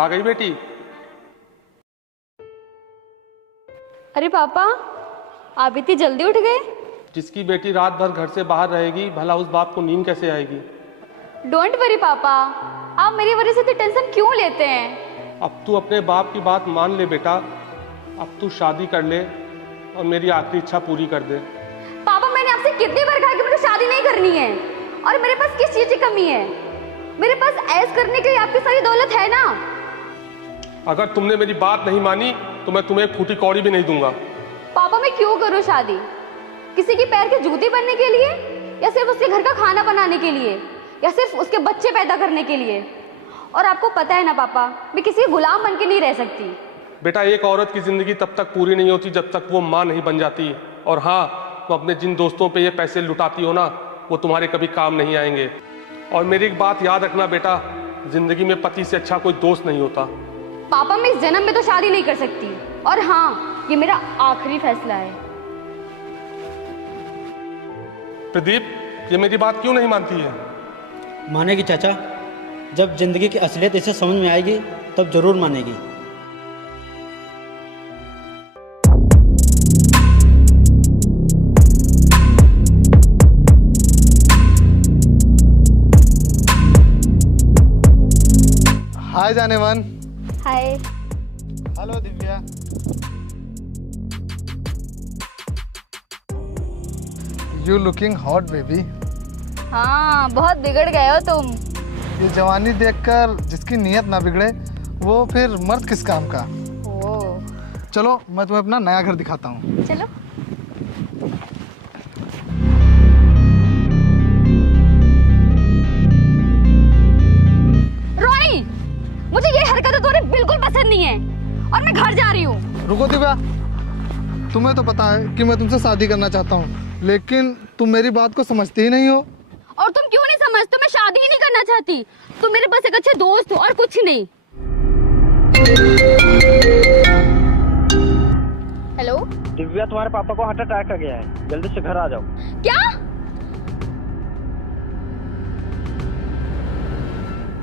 आ गई बेटी? अरे पापा, आप इतनी जल्दी उठ गए? जिसकी बेटी रात भर घर से बाहर रहेगी, भला उस बाप को नींद कैसे आएगी? डोंट वरी पापा, आप मेरी वजह से इतनी टेंशन क्यों लेते हैं? अब तू अपने बाप की बात मान ले बेटा। अब तू शादी कर ले और मेरी आखिरी इच्छा पूरी कर दे। पापा, मैंने आपसे कितनी बार कहा कि मुझे शादी नहीं करनी है, और मेरे पास किस चीज की कमी है? मेरे पास ऐश करने के लिए आपकी सारी दौलत है ना। अगर तुमने मेरी बात नहीं मानी तो मैं तुम्हें एक फूटी कौड़ी भी नहीं दूंगा। पापा, मैं क्यों करूं शादी? किसी के पैर के जूते बनने के लिए, या सिर्फ उसके घर का खाना बनाने के लिए, या सिर्फ उसके बच्चे पैदा करने के लिए? और आपको पता है ना पापा, मैं किसी गुलाम बन के नहीं रह सकती। बेटा, एक औरत की जिंदगी तब तक पूरी नहीं होती जब तक वो माँ नहीं बन जाती। और हाँ, तुम अपने जिन दोस्तों पे ये पैसे लुटाती हो ना, वो तुम्हारे कभी काम नहीं आएंगे। और मेरी एक बात याद रखना बेटा, जिंदगी में पति से अच्छा कोई दोस्त नहीं होता। पापा, मैं इस जन्म में तो शादी नहीं कर सकती, और हाँ, ये मेरा आखिरी फैसला है। प्रदीप, ये मेरी बात क्यों नहीं मानती है? मानेगी चाचा, जब जिंदगी की असलियत इसे समझ में आएगी तब जरूर मानेगी। हाय जाने मन। Hi. Hello Divya. You looking hot baby. हाँ, बहुत बिगड़ गए हो तुम। ये जवानी देखकर जिसकी नीयत ना बिगड़े वो फिर मर्द किस काम का। ओह, चलो मैं तुम्हें अपना नया घर दिखाता हूँ। चलो। रोनी, मुझे ये हरकत तुम्हारी बिल्कुल पसंद नहीं है, और मैं घर जा रही हूँ। रुको दिव्या, तुम्हें तो पता है कि मैं तुमसे शादी करना चाहता हूँ, लेकिन तुम मेरी बात को समझती ही नहीं हो। और तुम क्यों नहीं समझते? मैं शादी ही नहीं करना चाहती। तुम मेरे पास एक अच्छे दोस्त हो और कुछ नहीं। हेलो दिव्या, तुम्हारे पापा को हार्ट अटैक आ गया है, जल्दी से घर आ जाओ। क्या?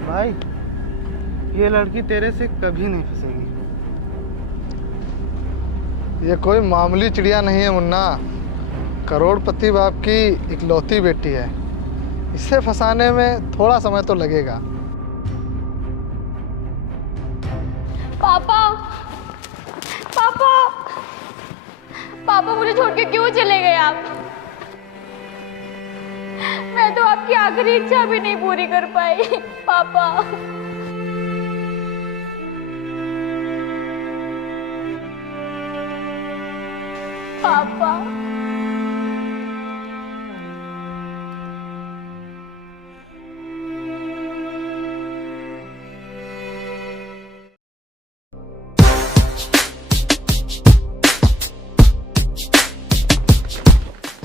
भाई, ये लड़की तेरे से कभी नहीं फंसेगी। ये कोई मामूली चिड़िया नहीं है मुन्ना, करोड़पति बाप की इकलौती बेटी है। इसे फंसाने में थोड़ा समय तो लगेगा। पापा, पापा, पापा, मुझे छोड़ के क्यों चले गए आप? मैं तो आपकी आखिरी इच्छा भी नहीं पूरी कर पाई। पापा, पापा।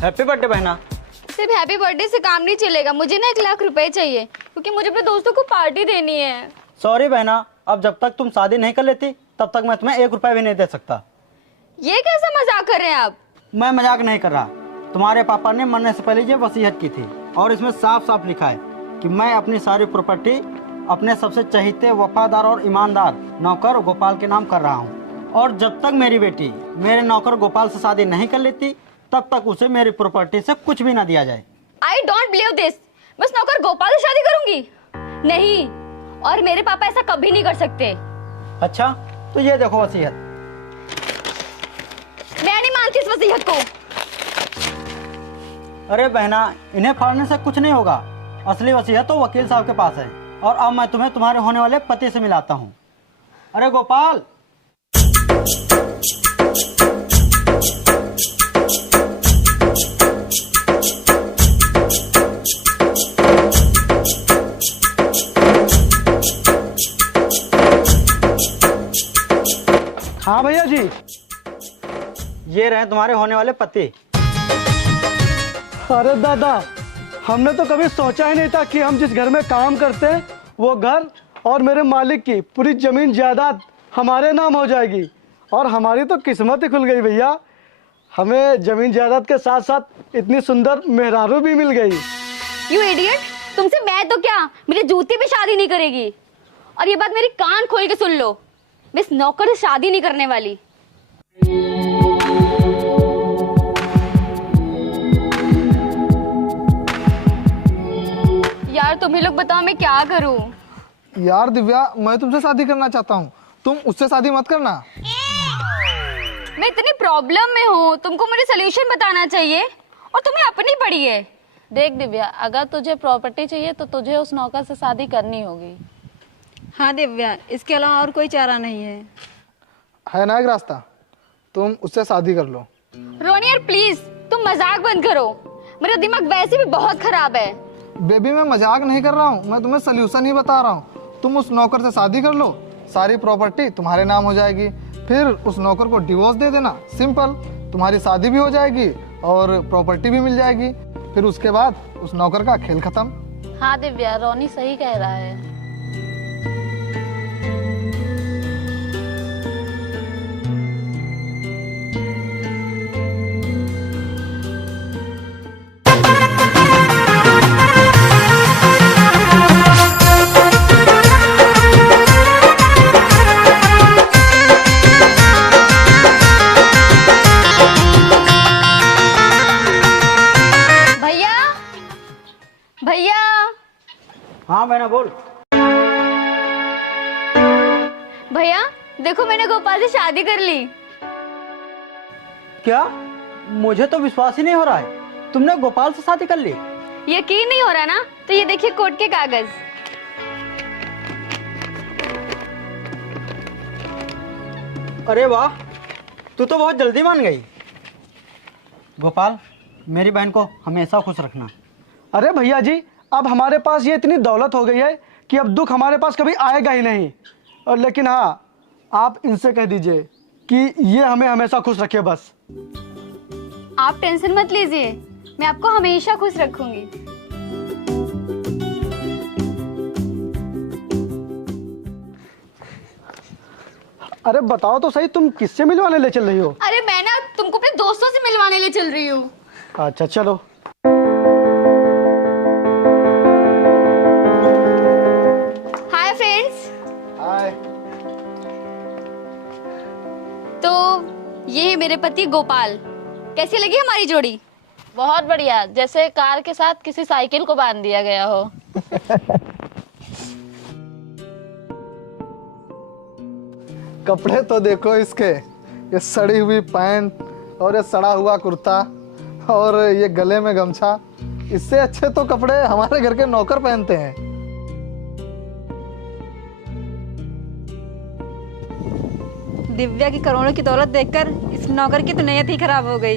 हैप्पी बर्थडे बहना। सिर्फ हैप्पी बर्थडे से काम नहीं चलेगा, मुझे ना 1,00,000 रुपए चाहिए, क्योंकि मुझे अपने दोस्तों को पार्टी देनी है। सॉरी बहना, अब जब तक तुम शादी नहीं कर लेती तब तक मैं तुम्हें 1 रुपया भी नहीं दे सकता। ये कैसा मजाक कर रहे हैं आप? मैं मजाक नहीं कर रहा। तुम्हारे पापा ने मरने से पहले ये वसीयत की थी, और इसमें साफ साफ लिखा है कि मैं अपनी सारी प्रॉपर्टी अपने सबसे चहीते, वफादार और ईमानदार नौकर गोपाल के नाम कर रहा हूँ। और जब तक मेरी बेटी मेरे नौकर गोपाल से शादी नहीं कर लेती तब तक उसे मेरी प्रॉपर्टी से कुछ भी ना दिया जाए। I don't believe this। मैं उस नौकर गोपाल से शादी करूंगी? नहीं, और मेरे पापा ऐसा कभी नहीं कर सकते। अच्छा, तो ये देखो वसीयत। मैं नहीं मानती इस वसीयत को। अरे बहना, इन्हें फाड़ने से कुछ नहीं होगा। असली वसीयत तो वकील साहब के पास है। और अब मैं तुम्हें तुम्हारे होने वाले पति से मिलाता हूँ। अरे गोपाल, हाँ भैया जी, ये रहे तुम्हारे होने वाले पति। अरे दादा, हमने तो कभी सोचा ही नहीं था कि हम जिस घर में काम करते हैं वो घर और मेरे मालिक की पूरी जमीन जायदाद हमारे नाम हो जाएगी। और हमारी तो किस्मत ही खुल गई भैया, हमें जमीन जायदाद के साथ साथ इतनी सुंदर मेहरारू भी मिल गई। यू इडियट, तुमसे मैं तो क्या, मेरी जूती भी शादी नहीं करेगी। और ये बात मेरी कान खोल के सुन लो, मैं इस नौकर से शादी नहीं करने वाली। यार तुम ही लोग बताओ मैं क्या करूं। यार दिव्या, मैं तुमसे शादी करना चाहता हूँ, तुम उससे शादी मत करना। मैं इतनी प्रॉब्लम में हूँ, तुमको मुझे सोल्यूशन बताना चाहिए और तुम्हें अपनी पड़ी है। देख दिव्या, अगर तुझे प्रॉपर्टी चाहिए तो तुझे उस नौकर से शादी करनी होगी। हाँ दिव्या, इसके अलावा और कोई चारा नहीं है ना एक रास्ता, तुम उससे शादी कर लो। रोनी यार प्लीज तुम मजाक बंद करो, मेरा दिमाग वैसे भी बहुत खराब है। बेबी मैं मजाक नहीं कर रहा हूँ, मैं तुम्हें सोल्यूशन ही बता रहा हूँ। तुम उस नौकर से शादी कर लो, सारी प्रॉपर्टी तुम्हारे नाम हो जाएगी, फिर उस नौकर को डिवोर्स दे देना, सिंपल। तुम्हारी शादी भी हो जाएगी और प्रॉपर्टी भी मिल जाएगी, फिर उसके बाद उस नौकर का खेल खत्म। हाँ दिव्या, रोनी सही कह रहा है। भैया हाँ मैंने बोल। भैया देखो मैंने गोपाल से शादी कर ली। क्या? मुझे तो विश्वास ही नहीं हो रहा है, तुमने गोपाल से शादी कर ली? यकीन नहीं हो रहा ना, तो ये देखिए कोर्ट के कागज। अरे वाह, तू तो बहुत जल्दी मान गई। गोपाल, मेरी बहन को हमेशा खुश रखना। अरे भैया जी, अब हमारे पास ये इतनी दौलत हो गई है कि अब दुख हमारे पास कभी आएगा ही नहीं। और लेकिन हाँ, आप इनसे कह दीजिए कि ये हमें हमेशा खुश रखे बस। आप टेंशन मत लीजिए, मैं आपको हमेशा खुश रखूंगी। अरे बताओ तो सही, तुम किससे मिलवाने ले चल रही हो? अरे मैं ना तुमको अपने दोस्तों से मिलवाने ले चल रही हूँ। अच्छा चलो। Hi friends. हाय। तो ये है मेरे पति गोपाल। कैसी लगी हमारी जोड़ी? बहुत बढ़िया, जैसे कार के साथ किसी साइकिल को बांध दिया गया हो। कपड़े तो देखो इसके, ये सड़ी हुई पैंट और ये सड़ा हुआ कुर्ता और ये गले में गमछा, इससे अच्छे तो कपड़े हमारे घर के नौकर पहनते हैं। दिव्या की करोड़ों की दौलत देखकर इस नौकर की तो नीयत ही खराब हो गई।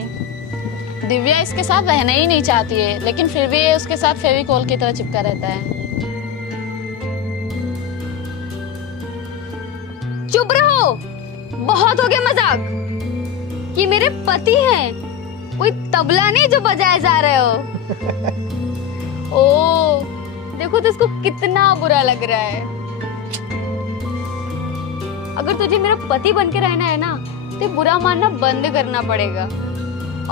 दिव्या इसके साथ रहना ही नहीं चाहती है, लेकिन फिर भी ये उसके साथ फेविकोल की तरह चिपका रहता है। चुप रहो, बहुत हो गया मजाक। ये मेरे पति हैं, कोई तबला नहीं जो बजाए जा रहे हो। ओ देखो तो इसको कितना बुरा लग रहा है। अगर तुझे मेरा पति बन के रहना है ना, तो बुरा मानना बंद करना पड़ेगा।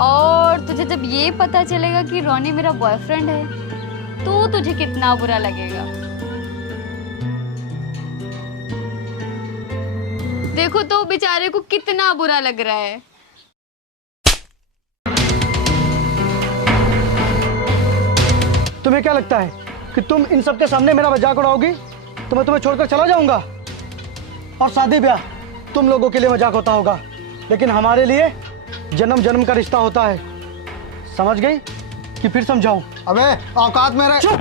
और तुझे जब ये पता चलेगा कि रोनी मेरा बॉयफ्रेंड है, तो तुझे कितना बुरा लगेगा। देखो तो बेचारे को कितना बुरा लग रहा है। तुम्हें क्या लगता है कि तुम इन सब के सामने मेरा मजाक उड़ाओगी तो मैं तुम्हें छोड़कर चला जाऊंगा? और शादी ब्याह तुम लोगों के लिए मजाक होता होगा, लेकिन हमारे लिए जन्म जन्म का रिश्ता होता है। समझ गई कि फिर समझाऊं? अबे औकात में रह। चुप।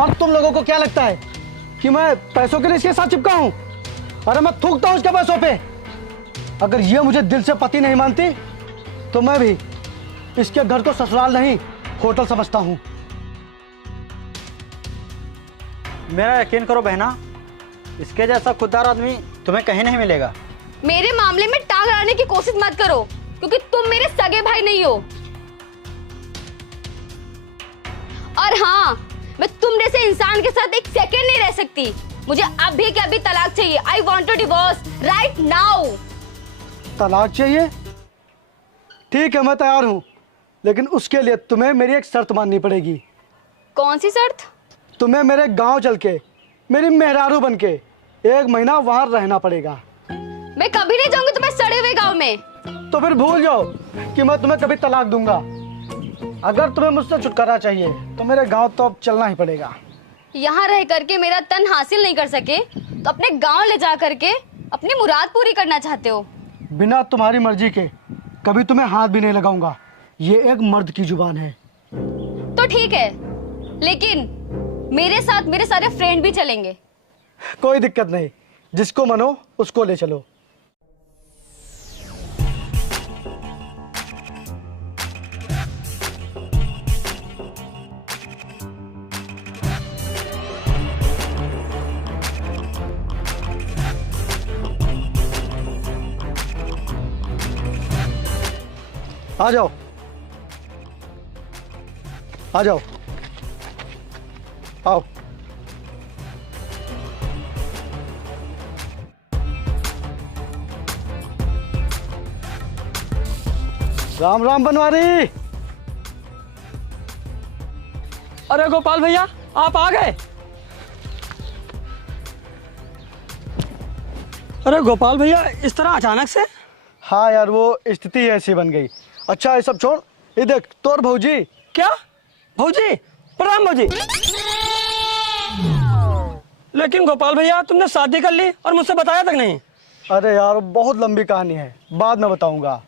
और तुम लोगों को क्या लगता है कि मैं पैसों के लिए इसके साथ चिपका हूं? अरे मैं थूकता हूं इसके पैसों पे। अगर ये मुझे दिल से पति नहीं मानती तो मैं भी इसके घर को ससुराल नहीं होटल समझता हूं। मेरा यकीन करो बहना, इसके जैसा खुददार आदमी तुम्हें कहीं नहीं मिलेगा। मेरे मामले में टांग अड़ाने की कोशिश मत करो, क्योंकि तुम मेरे सगे भाई नहीं हो। और हाँ, मैं तुम जैसे इंसान के साथ एक सेकंड नहीं रह सकती। मुझे अभी के अभी तलाक चाहिए। I want to divorce right now. तलाक चाहिए? ठीक है, मैं तैयार हूं, लेकिन उसके लिए तुम्हें मेरी एक शर्त माननी पड़ेगी। कौन सी शर्त? तुम्हें मेरे गांव चल के मेरी मेहरारू बनके 1 महीना वहाँ रहना पड़ेगा। मैं कभी नहीं जाऊंगी तुम्हारे सड़े हुए गांव में। तो फिर भूल जाओ कि मैं तुम्हें कभी तलाक दूंगा। अगर तुम्हें मुझसे छुटकारा चाहिए तो मेरे गांव तो अब चलना ही पड़ेगा। यहाँ रह करके मेरा तन हासिल नहीं कर सके तो अपने गांव ले जा करके अपनी मुराद पूरी करना चाहते हो। बिना तुम्हारी मर्जी के कभी तुम्हें हाथ भी नहीं लगाऊंगा। ये एक मर्द की जुबान है। तो ठीक है, लेकिन मेरे साथ मेरे सारे फ्रेंड भी चलेंगे। कोई दिक्कत नहीं, जिसको मनो उसको ले चलो। आ जाओ, आ जाओ, आओ। राम राम बनवारी। अरे गोपाल भैया, आप आ गए। अरे गोपाल भैया, इस तरह अचानक से? हाँ यार, वो स्थिति ऐसी बन गई। अच्छा ये सब छोड़, ये देख तोर भौजी। क्या भौजी? प्रणाम भौजी। लेकिन गोपाल भैया, तुमने शादी कर ली और मुझसे बताया तक नहीं। अरे यार बहुत लंबी कहानी है, बाद में बताऊंगा।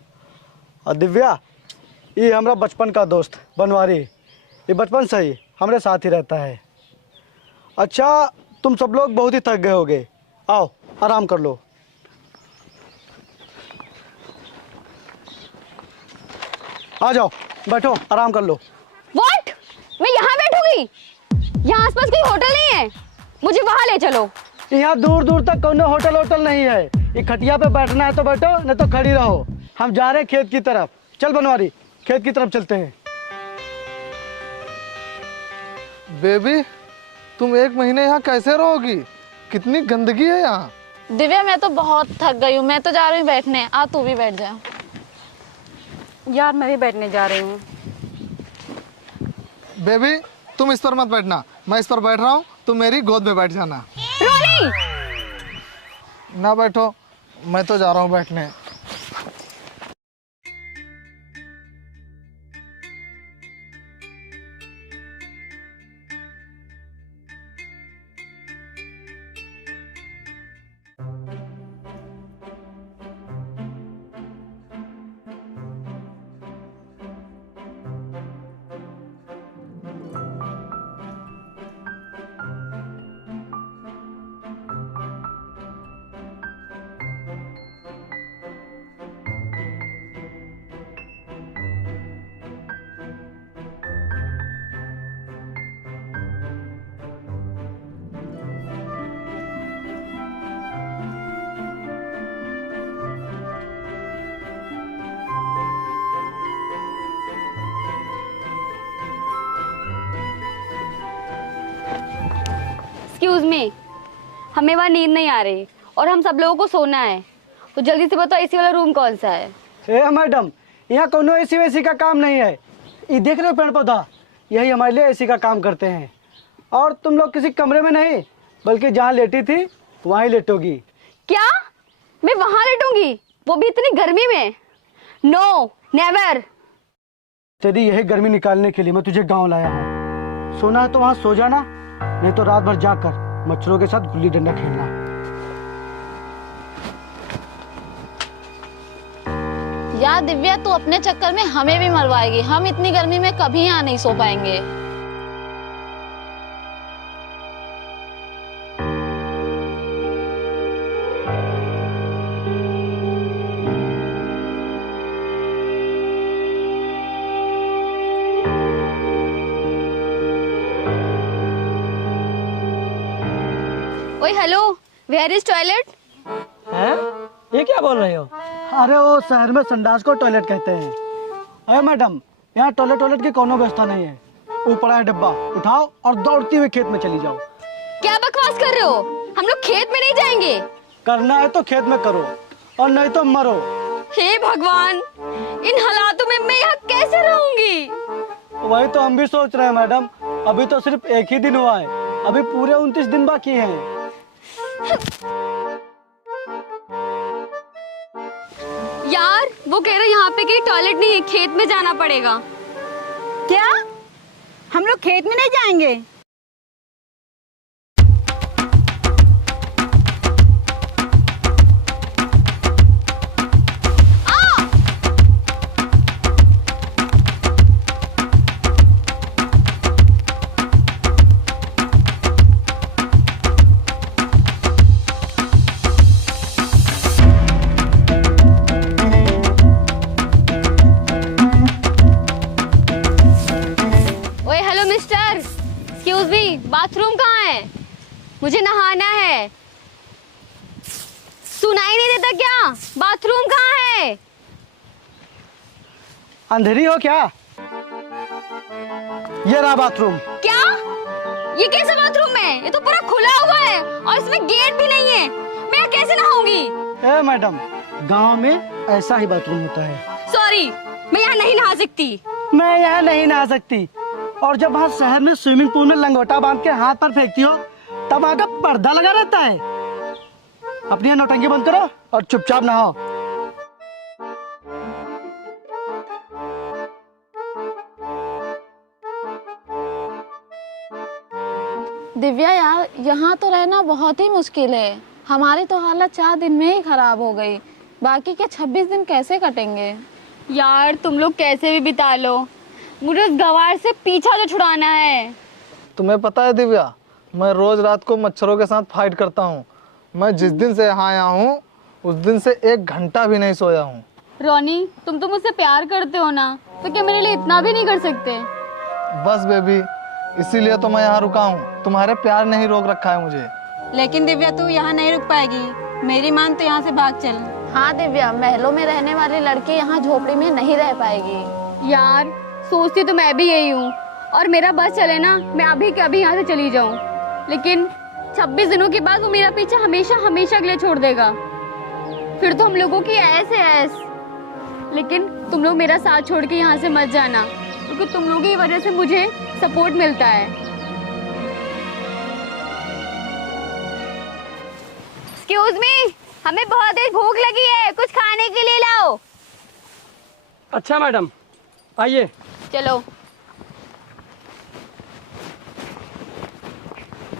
और दिव्या, ये हमारा बचपन का दोस्त बनवारी, ये बचपन से ही हमारे साथ ही रहता है। अच्छा तुम सब लोग बहुत ही थक गए होगे, आओ आराम कर लो। आ जाओ, बैठो, आराम कर लो। What? मैं यहाँ बैठूंगी? यहाँ आसपास कोई होटल नहीं है, मुझे वहाँ ले चलो। यहाँ दूर दूर तक कोई होटल नहीं है। ये खटिया पे बैठना है तो बैठो, नहीं तो खड़ी रहो। हम जा रहे हैं खेत की तरफ। चल बनवारी, खेत की तरफ चलते हैं। बेबी, तुम 1 महीने यहाँ कैसे रहोगी? कितनी गंदगी है यहाँ। दिव्या, मैं तो बहुत थक गई हूँ, मैं तो जा रही हूँ बैठने। आ तू भी बैठ जा। यार मैं भी बैठने जा रही हूँ। बेबी, तुम इस पर मत बैठना, मैं इस पर बैठ रहा हूँ, तुम मेरी गोद में बैठ जाना। रोनी! ना बैठो, मैं तो जा रहा हूँ बैठने। एक्सक्यूज मी, हमें वहाँ नींद नहीं आ रही और हम सब लोगों को सोना है, तो जल्दी से बताओ एसी वाला रूम कौन सा है? ए मैडम, यहाँ कोनो एसी वेसी का काम नहीं है। ये देख रहे हो पेड़ पौधा, यही हमारे लिए एसी का काम करते हैं। और तुम लोग किसी कमरे में नहीं, बल्कि जहाँ लेटी थी वहीं लेटोगी। क्या मैं वहाँ लेटूंगी, वो भी इतनी गर्मी में? No never. तेरी यही गर्मी निकालने के लिए मैं तुझे गाँव लाया हूँ। सोना है तो वहाँ सो जाना, नहीं तो रात भर जाकर मच्छरों के साथ गुल्ली डंडा खेलना। यार दिव्या, तू अपने चक्कर में हमें भी मरवाएगी। हम इतनी गर्मी में कभी यहाँ नहीं सो पाएंगे। ओए हेलो, वेयर इज टॉयलेट? हैं? ये क्या बोल रहे हो? अरे वो शहर में संडास को टॉयलेट कहते हैं। अरे मैडम, यहाँ टॉयलेट की कोनो व्यवस्था नहीं है। ऊपर है डब्बा, उठाओ और दौड़ती हुई खेत में चली जाओ। क्या बकवास कर रहे हो? हम लोग खेत में नहीं जाएंगे। करना है तो खेत में करो और नहीं तो मरो। हे भगवान, इन हालातों में मैं यहाँ कैसे रहूंगी? वही तो हम भी सोच रहे हैं मैडम। अभी तो सिर्फ 1 ही दिन हुआ है, अभी पूरे 29 दिन बाकी हैं। यार वो कह रहे यहाँ पे कहीं टॉयलेट नहीं है, खेत में जाना पड़ेगा। क्या हम लोग खेत में नहीं जाएंगे? ओए hello mister, excuse me, bathroom कहाँ है? मुझे नहाना है। सुनाई नहीं देता क्या? बाथरूम कहाँ है? अंधेरी हो क्या? ये रहा बाथरूम। क्या? ये कैसा बाथरूम है? ये तो पूरा खुला हुआ है और इसमें गेट भी नहीं है। मैं यहाँ कैसे नहाऊंगी? ए मैडम, गांव में ऐसा ही बाथरूम होता है। सॉरी, मैं यहाँ नहीं नहा सकती। मैं यहाँ नहीं नहा सकती। और जब वहाँ शहर में स्विमिंग पूल में लंगोटा बांध के हाथ पर फेंकती हो तब वहाँ का पर्दा लगा रहता है। अपनी ये नौटंकी बंद करो और चुपचाप नहाओ। दिव्या यार, यहाँ तो रहना बहुत ही मुश्किल है। हमारी तो हालत 4 दिन में ही खराब हो गई, बाकी के 26 दिन कैसे कटेंगे? यार तुम लोग कैसे भी बिता लो, मुझे उस गवार से पीछा तो छुड़ाना है। तुम्हें पता है दिव्या, मैं रोज रात को मच्छरों के साथ फाइट करता हूँ। मैं जिस दिन से यहाँ आया हूँ उस दिन से 1 घंटा भी नहीं सोया हूँ। रोनी, तुम तो मुझसे प्यार करते हो ना, तो क्या मेरे लिए इतना भी नहीं कर सकते? बस बेबी, इसीलिए तो मैं यहाँ रुका हूँ। तुम्हारे प्यार ने ही रोक रखा है मुझे। लेकिन दिव्या तू यहाँ नहीं रुक पाएगी। मेरी मान तो यहाँ से भाग चल। हाँ दिव्या, महलों में रहने वाली लड़की यहाँ झोपड़ी में नहीं रह पाएगी। यार सोचती तो मैं भी यही हूँ, और मेरा बस चले ना मैं अभी के अभी यहाँ से चली जाऊँ, लेकिन 26 दिनों के बाद वो मेरा पीछा हमेशा हमेशा के लिए छोड़ देगा। फिर तो हम लोगों की ऐस है ऐस। लेकिन तुम लोग मेरा साथ छोड़ के यहाँ से मत जाना, क्योंकि तुम लोगों की वजह से मुझे सपोर्ट मिलता है। एक्सक्यूज मी, हमें बहुत तेज भूख लगी है, कुछ खाने के लिए लाओ। अच्छा मैडम, आइए। चलो।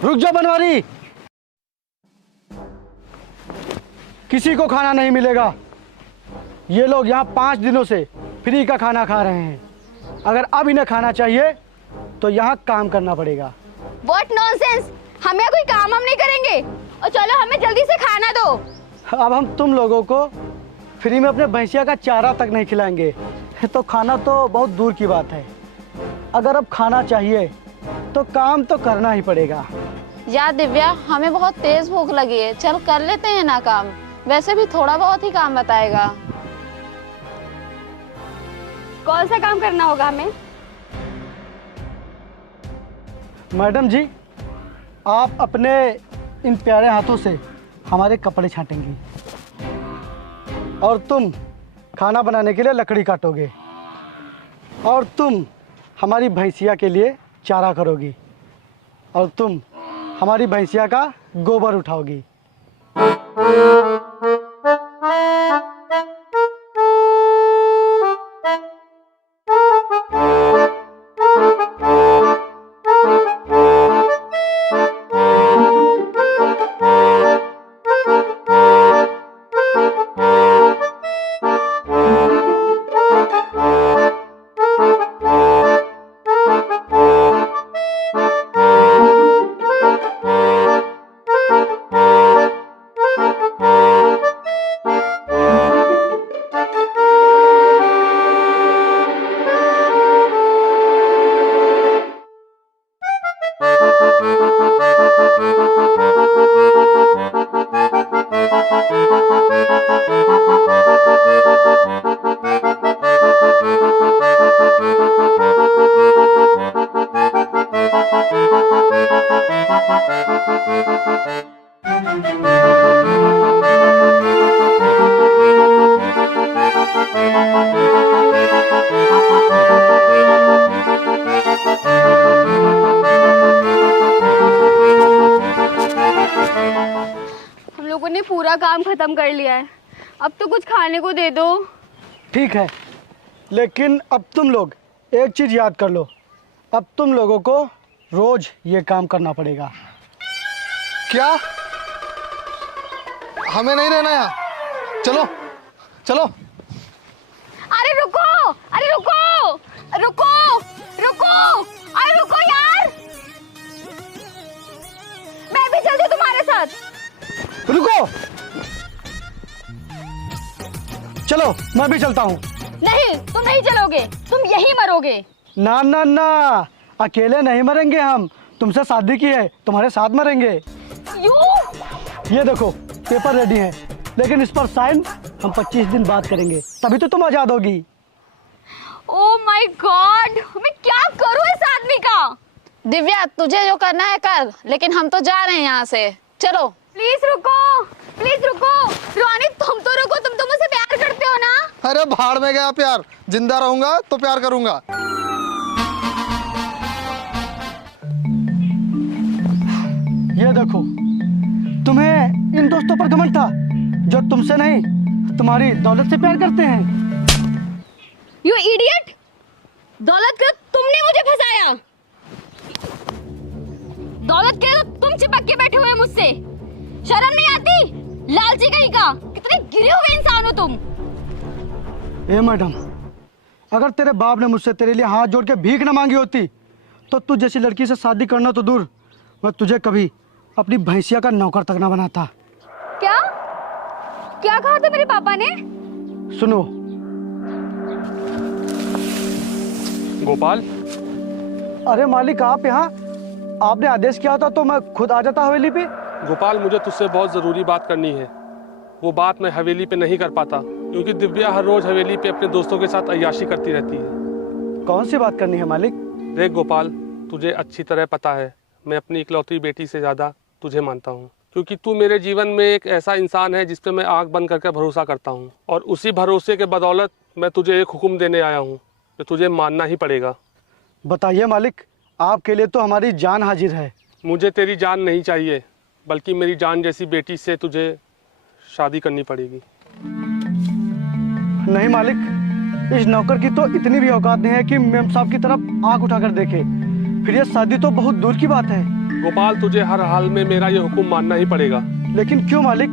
रुक जाओ बनवारी, किसी को खाना नहीं मिलेगा। ये लोग यहाँ 5 दिनों से फ्री का खाना खा रहे हैं। अगर अब इन्हें खाना चाहिए तो यहाँ काम करना पड़ेगा। What nonsense! हम यहाँ कोई काम हम नहीं करेंगे, और चलो हमें जल्दी से खाना दो। अब हम तुम लोगों को फ्री में अपने भैंसिया का चारा तक नहीं खिलाएंगे, तो खाना तो बहुत दूर की बात है। अगर अब खाना चाहिए तो काम तो करना ही पड़ेगा। यार दिव्या, हमें बहुत तेज भूख लगी है, चल कर लेते हैं ना काम। वैसे भी थोड़ा बहुत ही काम बताएगा। कौन सा काम करना होगा हमें? मैडम जी, आप अपने इन प्यारे हाथों से हमारे कपड़े छाटेंगी और तुम खाना बनाने के लिए लकड़ी काटोगे और तुम हमारी भैंसिया के लिए चारा करोगी और तुम हमारी भैंसिया का गोबर उठाओगी। सारा काम खत्म कर लिया है, अब तो कुछ खाने को दे दो। ठीक है, लेकिन अब तुम लोग एक चीज़ याद कर लो, अब तुम लोगों को रोज ये काम करना पड़ेगा। क्या? हमें नहीं रहना यहाँ, चलो चलो। अरे रुको, अरे रुको, रुको, रुको, अरे रुको यार, मैं भी चलती हूँ तुम्हारे साथ। रुको, चलो मैं भी चलता हूँ। नहीं, तुम नहीं चलोगे, तुम यहीं मरोगे। ना ना ना, अकेले नहीं मरेंगे हम, तुमसे शादी की है, तुम्हारे साथ मरेंगे। ये देखो पेपर रेडी है, लेकिन इस पर साइन हम 25 दिन बाद करेंगे, तभी तो तुम आजाद होगी। ओह माय गॉड, मैं क्या करूँ इस आदमी का? दिव्या, तुझे जो करना है कर, लेकिन हम तो जा रहे हैं यहाँ से, चलो। प्लीज रुको, प्लीज रुको। रोहानी तुम तो रुको, तुम तो मुझसे प्यार करते हो ना? अरे भाड़ में गया प्यार, जिंदा रहूंगा तो प्यार करूंगा। ये देखो, तुम्हें इन दोस्तों पर घमंड था जो तुमसे नहीं तुम्हारी दौलत से प्यार करते हैं। यू इडियट, दौलत के तुमने मुझे फंसाया, दौलत के तुम चिपक के बैठे हुए मुझसे, शर्म नहीं आती? लालची कहीं का, कितने गिरे हुए इंसान हो तुम। ए मैडम, अगर तेरे बाप ने मुझसे तेरे लिए हाथ जोड़ के भीख न मांगी होती तो तू जैसी लड़की से शादी करना तो दूर, मैं तुझे कभी अपनी भैंसिया का नौकर तक ना बनाता। क्या क्या कहा था मेरे पापा ने? सुनो गोपाल, अरे मालिक आप यहाँ, आपने आदेश किया था तो मैं खुद आ जाता हवेली पे। गोपाल, मुझे तुझसे बहुत ज़रूरी बात करनी है। वो बात मैं हवेली पे नहीं कर पाता क्योंकि दिव्या हर रोज़ हवेली पे अपने दोस्तों के साथ अय्याशी करती रहती है। कौन सी बात करनी है मालिक? देख गोपाल, तुझे अच्छी तरह पता है मैं अपनी इकलौती बेटी से ज़्यादा तुझे मानता हूँ, क्योंकि तू मेरे जीवन में एक ऐसा इंसान है जिस पे मैं आँख बंद करके भरोसा करता हूँ, और उसी भरोसे के बदौलत मैं तुझे एक हुक्म देने आया हूँ जो तुझे मानना ही पड़ेगा। बताइए मालिक, आपके लिए तो हमारी जान हाजिर है। मुझे तेरी जान नहीं चाहिए, बल्कि मेरी जान जैसी बेटी से तुझे शादी करनी पड़ेगी। नहीं मालिक, इस नौकर की तो इतनी भी औकात नहीं है कि मेम साहब की तरफ आंख उठाकर देखे, फिर ये शादी तो बहुत दूर की बात है। गोपाल, तुझे हर हाल में मेरा ये हुक्म मानना ही पड़ेगा। लेकिन क्यों मालिक?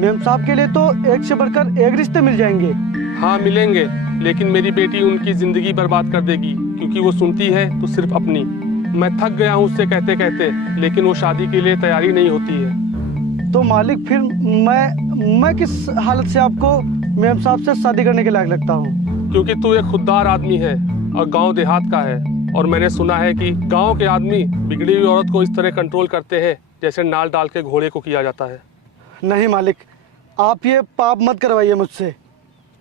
मेम साहब के लिए तो एक से बढ़कर एक रिश्ते मिल जाएंगे। हाँ मिलेंगे, लेकिन मेरी बेटी उनकी जिंदगी बर्बाद कर देगी, क्योंकि वो सुनती है तो सिर्फ अपनी। मैं थक गया हूँ उससे कहते कहते, लेकिन वो शादी के लिए तैयारी नहीं होती है। तो मालिक फिर मैं किस हालत से आपको मेम साहब से शादी करने के लायक लगता हूँ? क्योंकि तू एक खुददार आदमी है और गांव देहात का है, और मैंने सुना है कि गांव के आदमी बिगड़ी हुई औरत को इस तरह कंट्रोल करते हैं जैसे नाल डाल के घोड़े को किया जाता है। नहीं मालिक, आप ये पाप मत करवाइए मुझसे।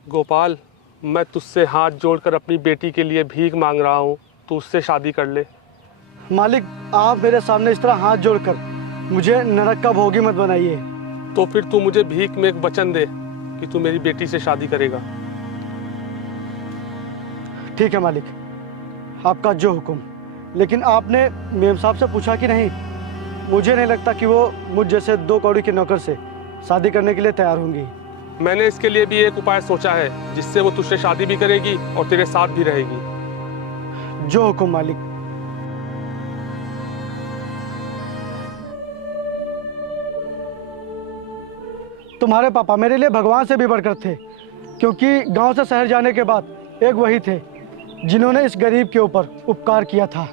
गोपाल, मैं तुझसे हाथ जोड़कर अपनी बेटी के लिए भीख मांग रहा हूँ, तू उससे शादी कर ले। मालिक, आप मेरे सामने इस तरह हाथ जोड़कर मुझे नरक का भोगी मत बनाइए। तो फिर तू मुझे भीख में एक वचन दे कि तू मेरी बेटी से शादी करेगा। ठीक है मालिक, आपका जो हुक्म। लेकिन आपने मेम साहब से पूछा कि नहीं? मुझे नहीं लगता कि वो मुझ जैसे 2 कौड़ी के नौकर से शादी करने के लिए तैयार होंगी। मैंने इसके लिए भी एक उपाय सोचा है जिससे वो तुझसे शादी भी करेगी और तेरे साथ भी रहेगी। जो हुक्म मालिक। तुम्हारे पापा मेरे लिए भगवान से भी बढ़कर थे, क्योंकि गांव से शहर जाने के बाद एक वही थे जिन्होंने इस गरीब के ऊपर उपकार किया था।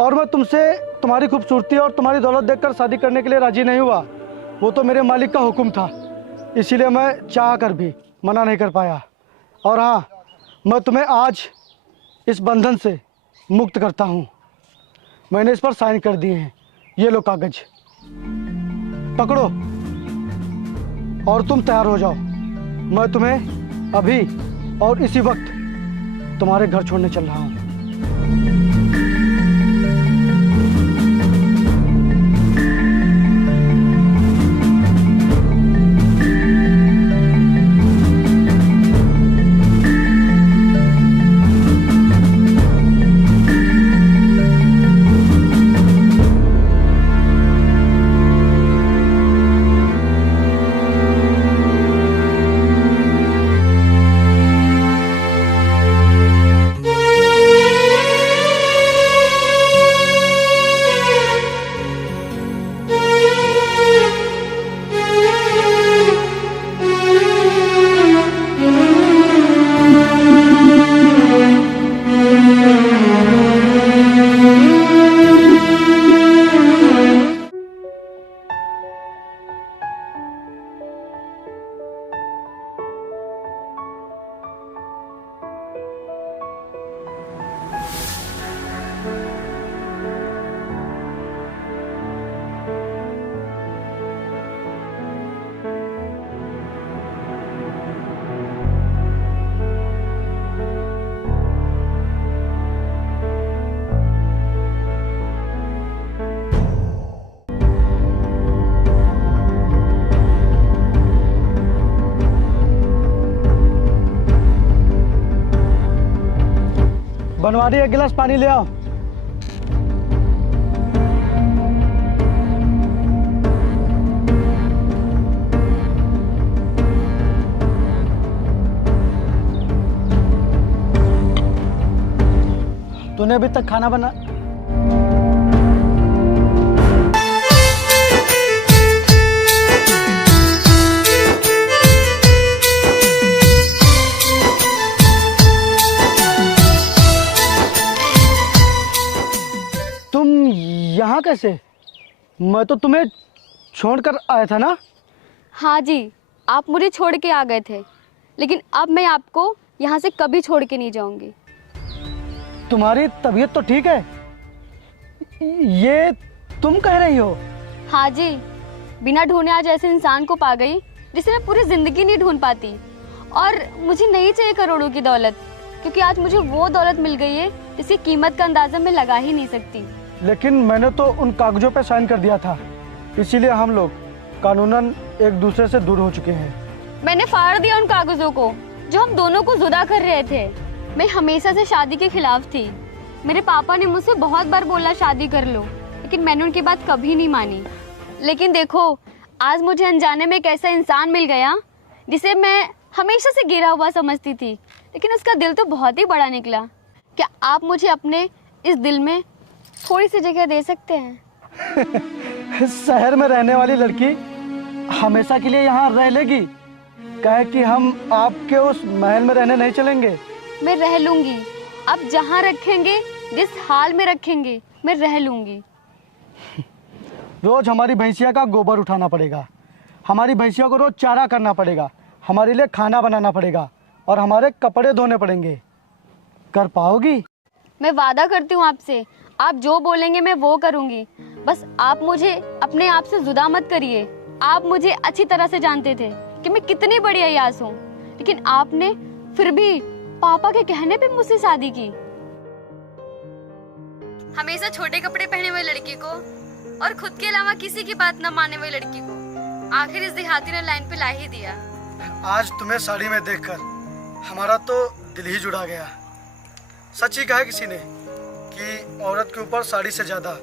और मैं तुमसे तुम्हारी खूबसूरती और तुम्हारी दौलत देखकर शादी करने के लिए राजी नहीं हुआ, वो तो मेरे मालिक का हुक्म था, इसीलिए मैं चाह कर भी मना नहीं कर पाया। और हाँ, मैं तुम्हें आज इस बंधन से मुक्त करता हूँ। मैंने इस पर साइन कर दिए हैं, ये लो कागज, पकड़ो और तुम तैयार हो जाओ। मैं तुम्हें अभी और इसी वक्त तुम्हारे घर छोड़ने चल रहा हूँ। बनवारी एक गिलास पानी ले आओ। तूने अभी तक खाना बना तुम यहाँ कैसे? मैं तो तुम्हें छोड़कर आया था ना। हाँ जी, आप मुझे छोड़ के आ गए थे, लेकिन अब मैं आपको यहाँ से कभी छोड़ के नहीं जाऊँगी। तुम्हारी तबीयत तो ठीक है? ये तुम कह रही हो? हाँ जी, बिना ढूंढे आज ऐसे इंसान को पा गई जिसे मैं पूरी जिंदगी नहीं ढूंढ पाती। और मुझे नहीं चाहिए करोड़ों की दौलत, क्योंकि आज मुझे वो दौलत मिल गई है जिसकी कीमत का अंदाजा मैं लगा ही नहीं सकती। लेकिन मैंने तो उन कागजों पे साइन कर दिया था, इसीलिए हम लोग कानूनन एक दूसरे से दूर हो चुके हैं। मैंने फाड़ दिया उन कागजों को जो हम दोनों को जुदा कर रहे थे। मैं हमेशा से शादी के खिलाफ थी। मेरे पापा ने मुझसे बहुत बार बोला शादी कर लो, लेकिन मैंने उनकी बात कभी नहीं मानी। लेकिन देखो, आज मुझे अनजाने में एक ऐसा इंसान मिल गया जिसे मैं हमेशा से गिरा हुआ समझती थी, लेकिन उसका दिल तो बहुत ही बड़ा निकला। क्या आप मुझे अपने इस दिल में थोड़ी सी जगह दे सकते हैं? शहर में रहने वाली लड़की हमेशा के लिए यहाँ रह लेगी? कहे कि हम आपके उस महल में रहने नहीं चलेंगे। मैं रह लूंगी। आप जहाँ रखेंगे, जिस हाल में रखेंगे, मैं रह लूंगी। रोज हमारी भैंसिया का गोबर उठाना पड़ेगा, हमारी भैंसिया को रोज चारा करना पड़ेगा, हमारे लिए खाना बनाना पड़ेगा और हमारे कपड़े धोने पड़ेंगे। कर पाओगी? मैं वादा करती हूँ आपसे, आप जो बोलेंगे मैं वो करूँगी। बस आप मुझे अपने आप से जुदा मत करिए। आप मुझे अच्छी तरह से जानते थे कि मैं कितनी बड़ी अय्यास हूँ, लेकिन आपने फिर भी पापा के कहने पे मुझसे शादी की। हमेशा छोटे कपड़े पहने हुए लड़की को और खुद के अलावा किसी की बात न मानने वाली लड़की को आखिर इस देहाती ने लाइन पे ला ही दिया। आज तुम्हें साड़ी में देखकर हमारा तो दिल ही जुड़ा गया। सच ही कहा किसी ने कि औरत के ऊपर साड़ी से ज्यादा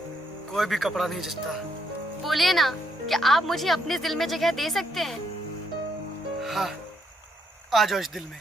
कोई भी कपड़ा नहीं जचता। बोलिए ना, क्या आप मुझे अपने दिल में जगह दे सकते हैं? हाँ, आ जाओ इस दिल में।